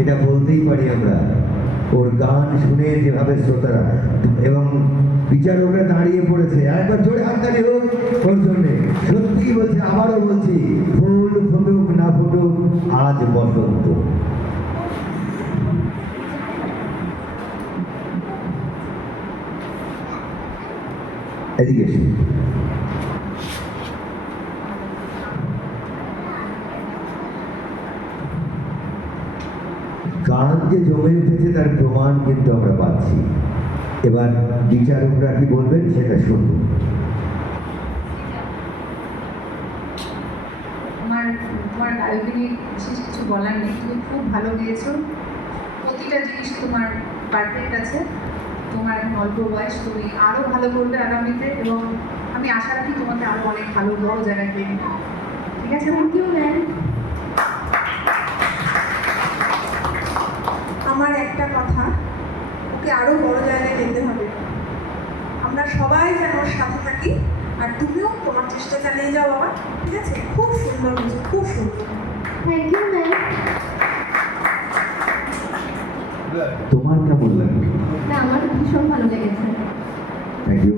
এটা বলতেই পারি আমরা। ওর গান শুনে যেভাবে শ্রোতারা এবং বিচারকরা দাঁড়িয়ে পড়েছে, একবার জোরে হাততালি হোক ওর জন্য। সত্যি বলছি, আবারও বলছি, ফুল ফুটুক না ফুটুক আজ বসন্ত। এদিকে গান যে জমে উঠেছে তার প্রমাণ কিন্তু আমরা পাচ্ছি। এবার বিচারকরা কি বলবেন সেটা শুনুন। তোমার গায়কিনী বিশেষ কিছু বলার নেই, তুমি খুব ভালো গেয়েছো, প্রতিটা জিনিস তোমার পারফেক্ট আছে। তোমার এখন অল্প বয়স, তুমি আরও ভালো করবে আগামীতে, এবং আমি আশা রাখি তোমাকে আরও অনেক ভালো বড় জায়গায় পেয়ে। ঠিক আছে, থ্যাংক ইউ ম্যাম। আমার একটা কথা, ওকে আরও বড় জায়গায় যেতে হবে। আমরা সবাই যেন ওর সাথে থাকি, আর তুমিও তোমার চেষ্টা চালিয়ে যাও বাবা, ঠিক আছে? খুব সুন্দর হয়েছে, খুব সুন্দর। Thank you ma'am. তোমার কেমন লাগলো? না, আমার ভীষণ ভালো লেগেছে। Thank you